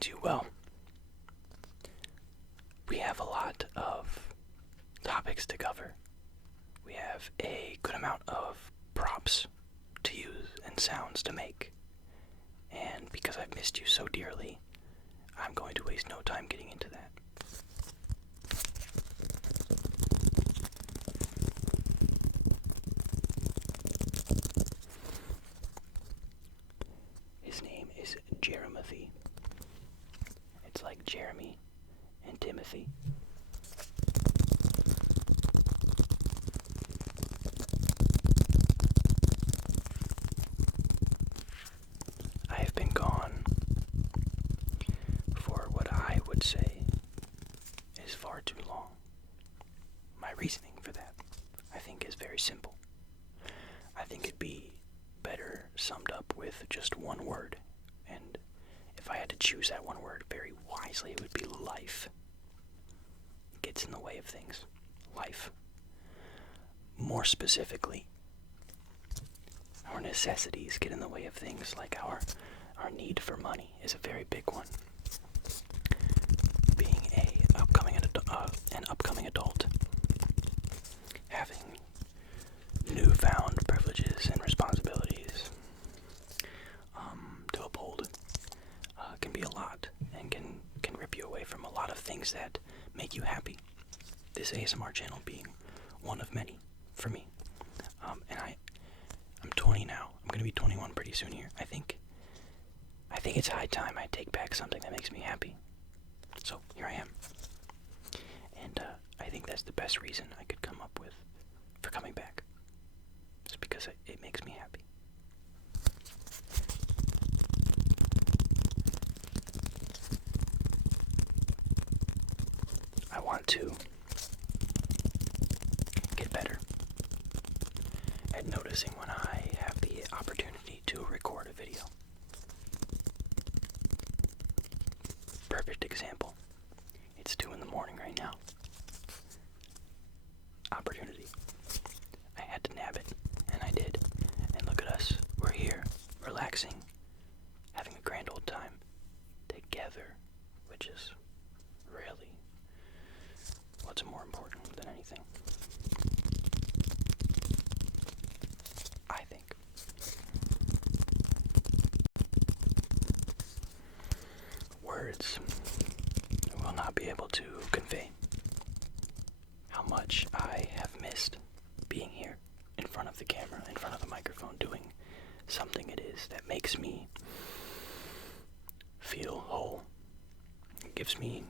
find you? Well, we have a lot of topics to cover. We have a good amount of props to use and sounds to make. And because I've missed you so dearly, I'm going to waste no time getting into that. His name is Jeremy. It's like Jeremy and Timothy. I have been gone for what I would say is far too long. My reasoning for that, I think, is very simple. I think it'd be better summed up with just one word, and if I had to choose that one word very wisely, it would be life. It gets in the way of things. Life. More specifically, our necessities get in the way of things, like our need for money is a very big one. Being an upcoming adult, having newfound privileges and responsibilities to uphold can be a lot, and can rip you away from a lot of things that make you happy. This ASMR channel being one of many for me. And I'm 20 now. I'm gonna be 21 pretty soon here. I think it's high time I take back something that makes me happy. So here I am. And I think that's the best reason I could come up with for coming back. Just because it makes me happy. I want to get better at noticing when I have the opportunity to record a video. Perfect example. It's 2 in the morning right now. Opportunity. I had to nab it, and I did. And look at us. We're here, relaxing, having a grand old time together, which is really what's more important than anything, I think. Words will not be able to convey how much I have missed being here in front of the camera, in front of the microphone, doing something it is that makes me feel whole. It gives me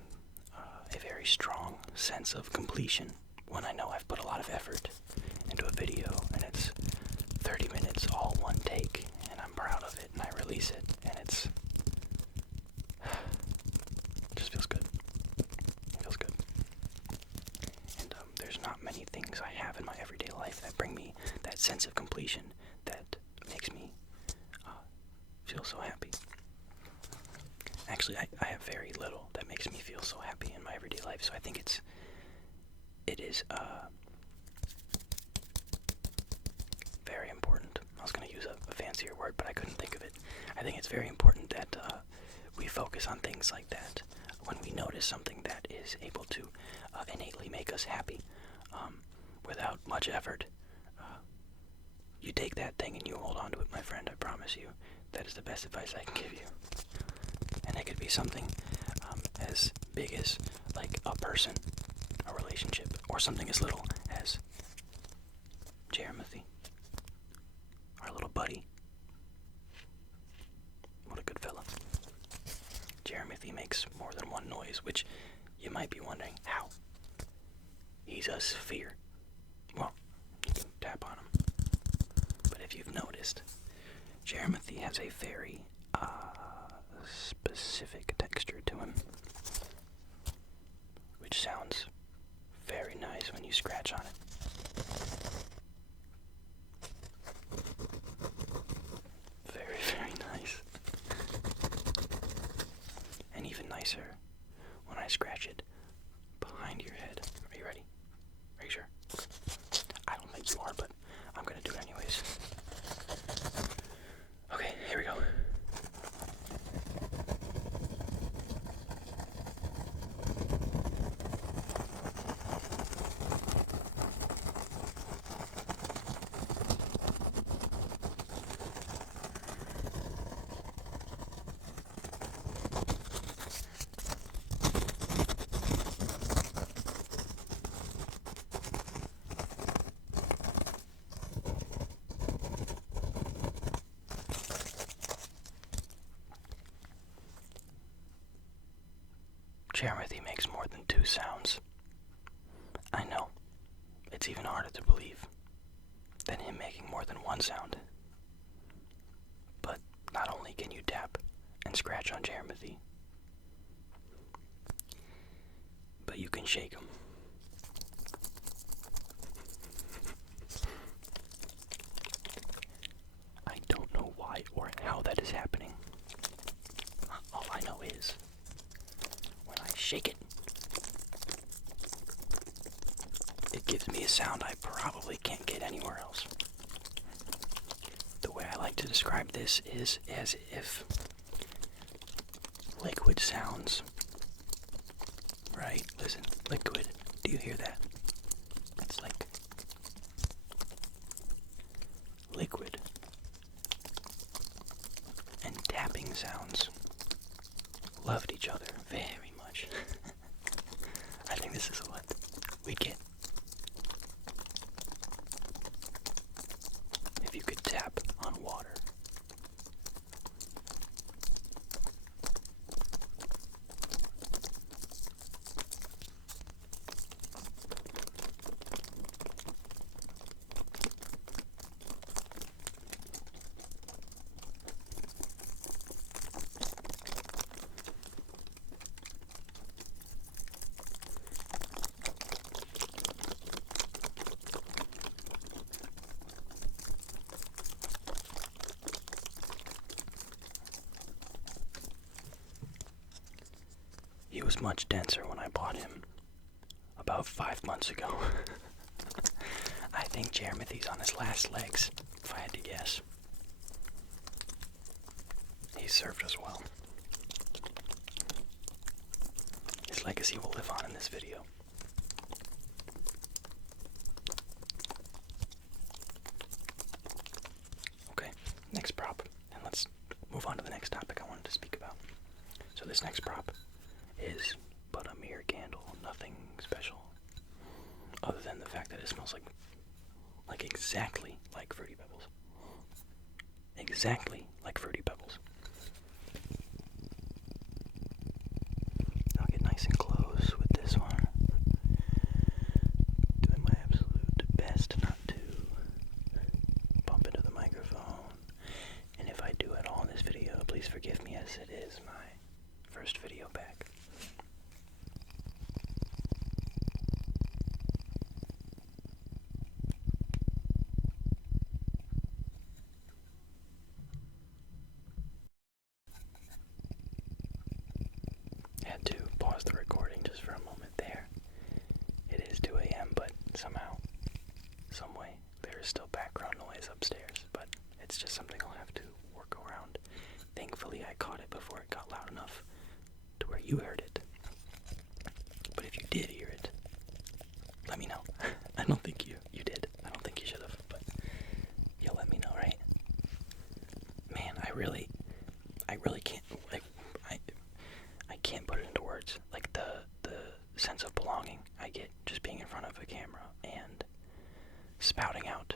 a very strong sense of completion when I know I've put a lot of effort into a video and it's 30 minutes all one take, and I'm proud of it, and I release it, and it just feels good. It feels good. And there's not many things I have in my everyday life that bring me that sense of completion that makes me feel so happy. Actually, I have very little that makes me feel so happy in my everyday life, so I think it is very important. I was going to use a fancier word, but I couldn't think of it. I think it's very important that we focus on things like that when we notice something that is able to innately make us happy without much effort. You take that thing and you hold on to it, my friend. I promise you. That is the best advice I can give you. And it could be something as big as, like, a person, a relationship, or something as little as Jeremy, our little buddy. What a good fella. Jeremy makes more than one noise, which you might be wondering, how? He's a sphere. Well, you can tap on him. But if you've noticed, Jeremy has a very specific texture to him, which sounds very nice when you scratch on it. Very, very nice. And even nicer when I scratch it behind your head. Are you ready? Are you sure? I don't think you are, but I'm gonna do it anyways. Okay, here we go. Jeremy makes more than 2 sounds. I know. It's even harder to believe than him making more than 1 sound. But not only can you tap and scratch on Jeremy, but you can shake him. I don't know why or how that is happening. All I know is, when I shake it, it gives me a sound I probably can't get anywhere else. The way I like to describe this is as if liquid sounds, right? Listen, liquid. Do you hear that? It's like liquid and tapping sounds loved each other very much. I think this is what we'd get if you could tap on water. He was much denser when I bought him about 5 months ago. I think Jeremy's on his last legs, if I had to guess. He served us well. His legacy will live on in this video. Okay, next prop, and let's move on to the next topic I wanted to speak about. So this next prop is but a mere candle, nothing special, other than the fact that it smells like exactly like Fruity Pebbles. Exactly like Fruity Pebbles. I'll get nice and close with this one. Doing my absolute best not to bump into the microphone. And if I do at all in this video, please forgive me, as it is my first video back. Had to pause the recording just for a moment there. It is 2 a.m., but somehow, some way, there is still background noise upstairs, but it's just something I'll have to work around. Thankfully, I caught it before it got loud enough to where you heard it. But if you did hear it, let me know. I don't think you did. I don't think you should have, but you'll let me know, right? Man, I really can't, I can't put it into words. Like the sense of belonging I get just being in front of a camera and spouting out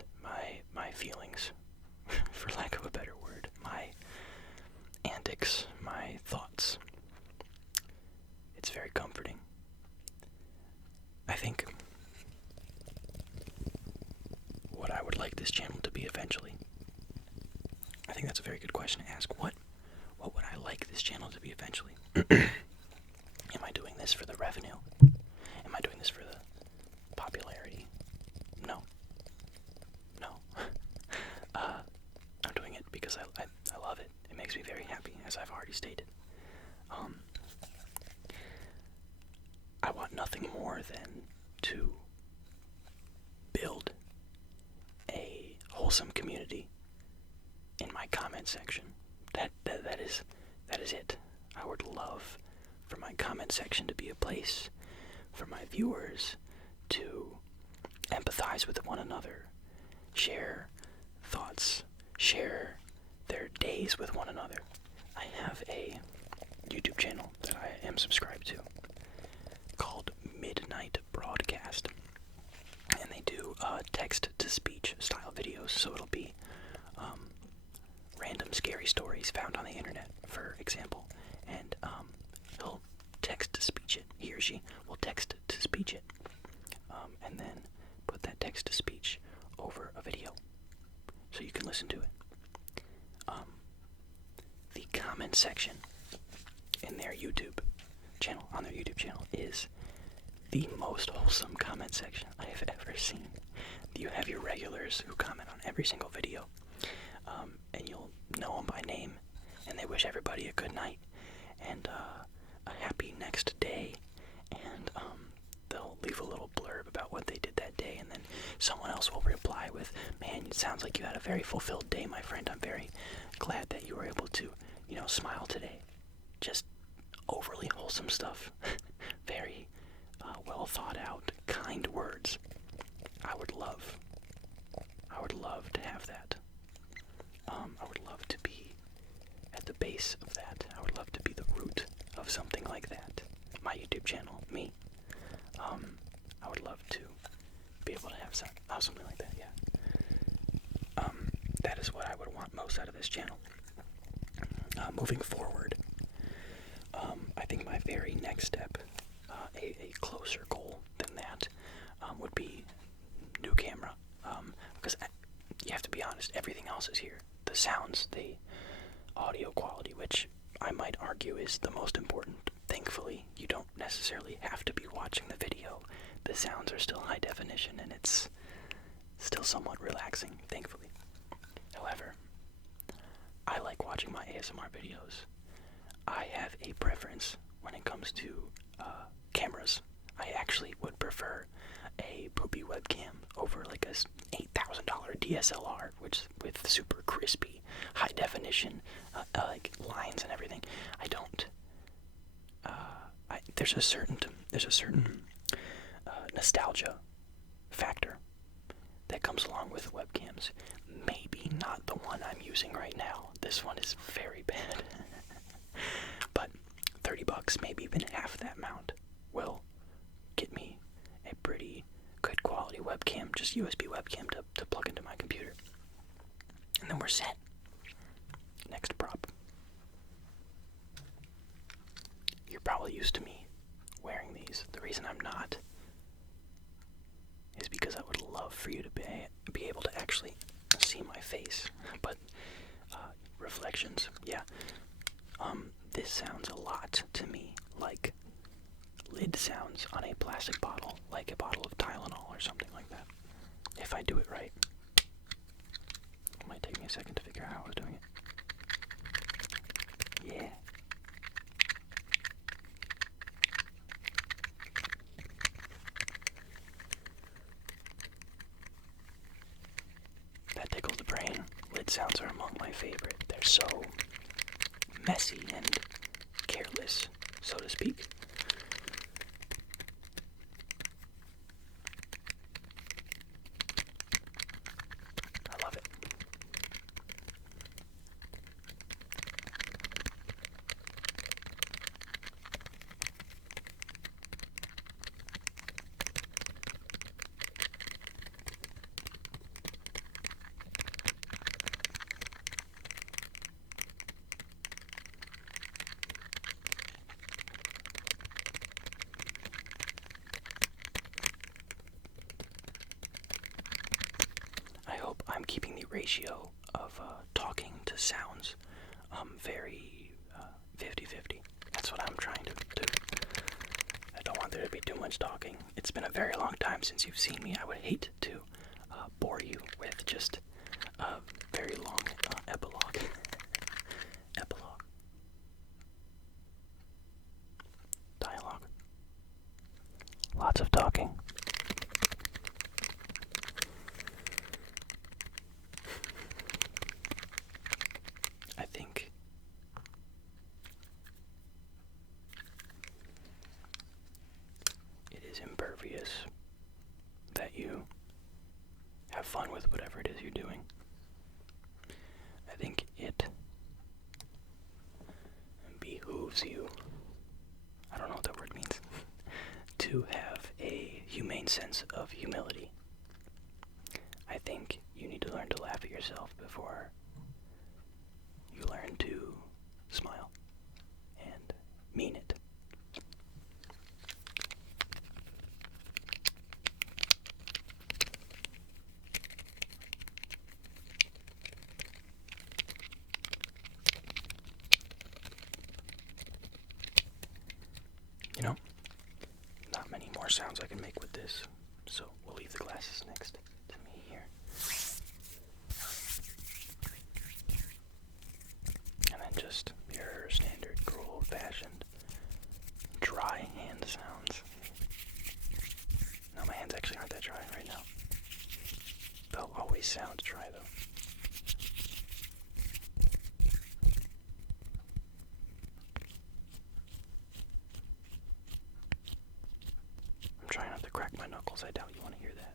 my feelings, for lack of a better word, my antics, my thoughts. It's very comforting. I think what I would like this channel to be eventually. I think that's a very good question to ask. What would I like this channel to be eventually? Am I doing this for the revenue? Am I doing this for the popularity? No. I'm doing it because I love it. It makes me very happy, as I've already stated. I want nothing more than to build a wholesome community in my comment section. That is it. I would love for my comment section to be a place for my viewers to empathize with one another, share thoughts, share their days with one another. I have a YouTube channel that I am subscribed to called Midnight Broadcast, and they do text-to-speech style videos, so it'll be random scary stories found on the internet, for example, and he'll text-to-speech text-to-speech it. He or she will text-to-speech it, and then put that text-to-speech over a video so you can listen to it. The comment section in their YouTube channel, is the most wholesome comment section I have ever seen. You have your regulars who comment on every single video, and you'll know them by name, and they wish everybody a good night and a happy next day, and they'll leave a little blurb about what they did that day, and then someone else will reply with, "Man, it sounds like you had a very fulfilled day, my friend. I'm very glad that you were able to, smile today." Just overly wholesome stuff. Very well thought out, kind words. I would love to have that. I would love to be at the base of that. I would love to be the root of something like that. My YouTube channel, me. I would love to be able to have something like that, yeah. That is what I would want most out of this channel. Moving forward, I think my very next step, a closer goal than that, would be new camera. Because you have to be honest, everything else is here. The sounds, the audio quality, which I might argue is the most important. Thankfully, you don't necessarily have to be watching the video. The sounds are still high definition, and it's still somewhat relaxing, thankfully. However, I like watching my ASMR videos. I have a preference when it comes to cameras. I actually would prefer a poopy webcam over like a $8,000 DSLR, which with super crispy, high definition, like lines and everything. I don't. There's a certain nostalgia factor that comes along with webcams. Maybe not the one I'm using right now. This one is very bad. But $30, maybe even half that amount, will get me a pretty good quality webcam, just USB webcam to plug into my computer. And then we're set. Next prop. You're probably used to me wearing these. The reason I'm not is because I would love for you to be able to actually see my face. But reflections, yeah. This sounds a lot to me like lid sounds on a plastic bottle, like a bottle of Tylenol or something like that. If I do it right. It might take me a second to figure out how I was doing it. Yeah. That tickles the brain. Lid sounds are among my favorite. They're so messy and careless, so to speak. I love it. I hope I'm keeping the ratio of talking to sounds very 50-50. That's what I'm trying to do. I don't want there to be too much talking. It's been a very long time since you've seen me. I would hate to bore you with just a very long epilogue. Dialogue. Lots of talking. I think it is impervious that you have fun with whatever it is you're doing. You know, not many more sounds I can make with this, so we'll leave the glasses next to me here. And then just your standard, cool, old-fashioned, dry hand sounds. No, my hands actually aren't that dry right now. They'll always sound dry, though. I'm trying not to crack my knuckles. I doubt you want to hear that.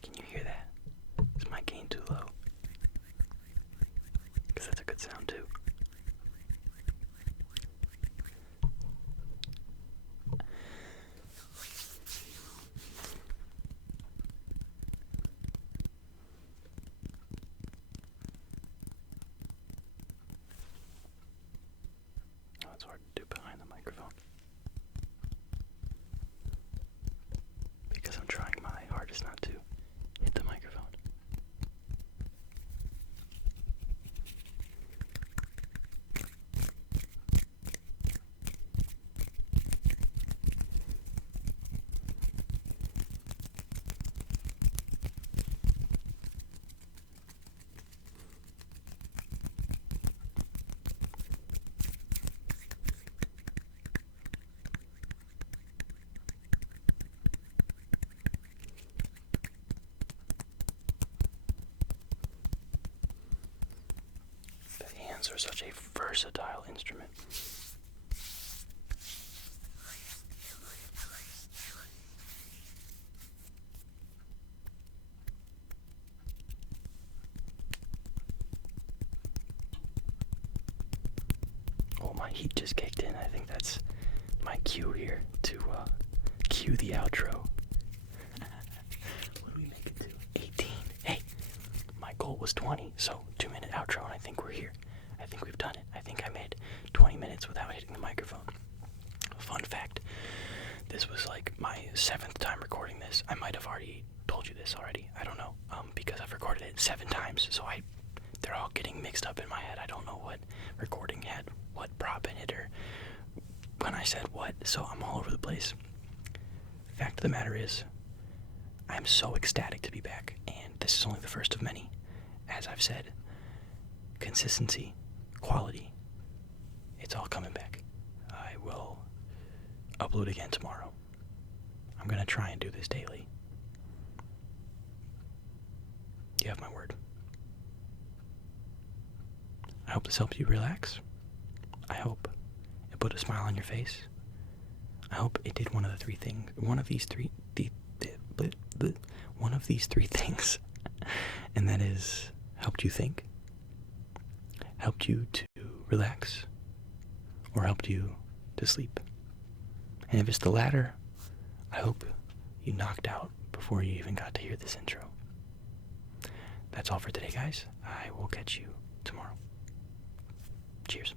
Can you hear that? Is my gain too low? Because that's a good sound too. Oh, it's hard to do behind the microphone. Because I'm trying my hardest not to hit the microphone. Hands are such a versatile instrument. Oh, my heat just kicked in. I think that's my cue here to cue the outro. What do we make it to? 18. Hey, my goal was 20, so 2-minute outro, and I think we're here. I think we've done it. I think I made 20 minutes without hitting the microphone. Fun fact, this was like my 7th time recording this. I might have already told you this already. I don't know, because I've recorded it 7 times, so they're all getting mixed up in my head. I don't know what recording had what prop in it or when I said what, so I'm all over the place. Fact of the matter is, I'm so ecstatic to be back, and this is only the first of many. As I've said, consistency, quality, it's all coming back. I will upload again tomorrow. I'm going to try and do this daily. You have my word. I hope this helps you relax. I hope it put a smile on your face. I hope it did one of these three things, and that is helped you think, helped you to relax, or helped you to sleep. And if it's the latter, I hope you knocked out before you even got to hear this intro. That's all for today, guys. I will catch you tomorrow. Cheers.